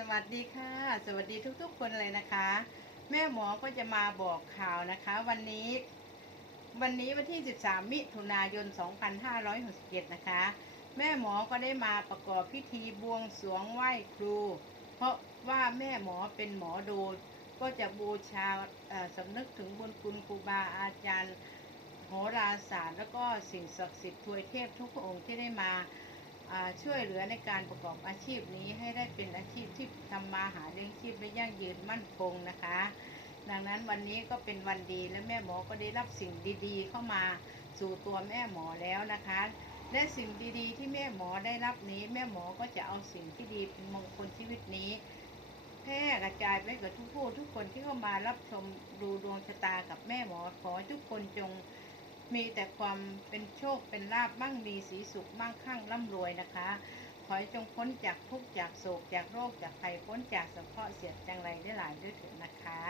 สวัสดีค่ะ สวัสดีทุกๆ คนเลยนะคะ แม่หมอก็จะมาบอกข่าวนะคะ วันนี้ วันนี้วันที่ 13 มิถุนายน 2567 นะคะ แม่หมอก็ได้มาประกอบพิธีบวงสรวงไหว้ครู เพราะว่าแม่หมอเป็นหมอดูก็จะบูชาสำนึกถึงบุญคุณครูบาอาจารย์โหราศาสตร์ แล้วก็สิ่งศักดิ์สิทธิ์ทวยเทพทุกพระองค์ที่ได้มา ช่วยเหลือในการประกอบอาชีพนี้ให้ได้เป็นอาชีพที่ทำมาหาเลี้ยงชีพได้ยั่งยืนมั่นคงนะคะ ดังนั้นวันนี้ก็เป็นวันดีและแม่หมอก็ได้รับสิ่งดีๆ เข้ามาสู่ตัวแม่หมอแล้วนะคะ และสิ่งดีๆ ที่แม่หมอได้รับนี้ แม่หมอก็จะเอาสิ่งที่ดีเป็นมงคลชีวิตนี้แพร่กระจายไปกับทุกผู้ทุกคนที่เข้ามารับชมดูดวงชะตากับแม่หมอขอทุกคนจง มีแต่ความเป็นโชคเป็นลาบมั่งมีสีสุขมั่งคั่งร่ำรวยนะคะ ขอให้จงพ้นจากทุกจากโศกจากโรคจากภัยพ้นจากสะเพาะเสียดจังไรได้หลายด้วยเถิดนะคะ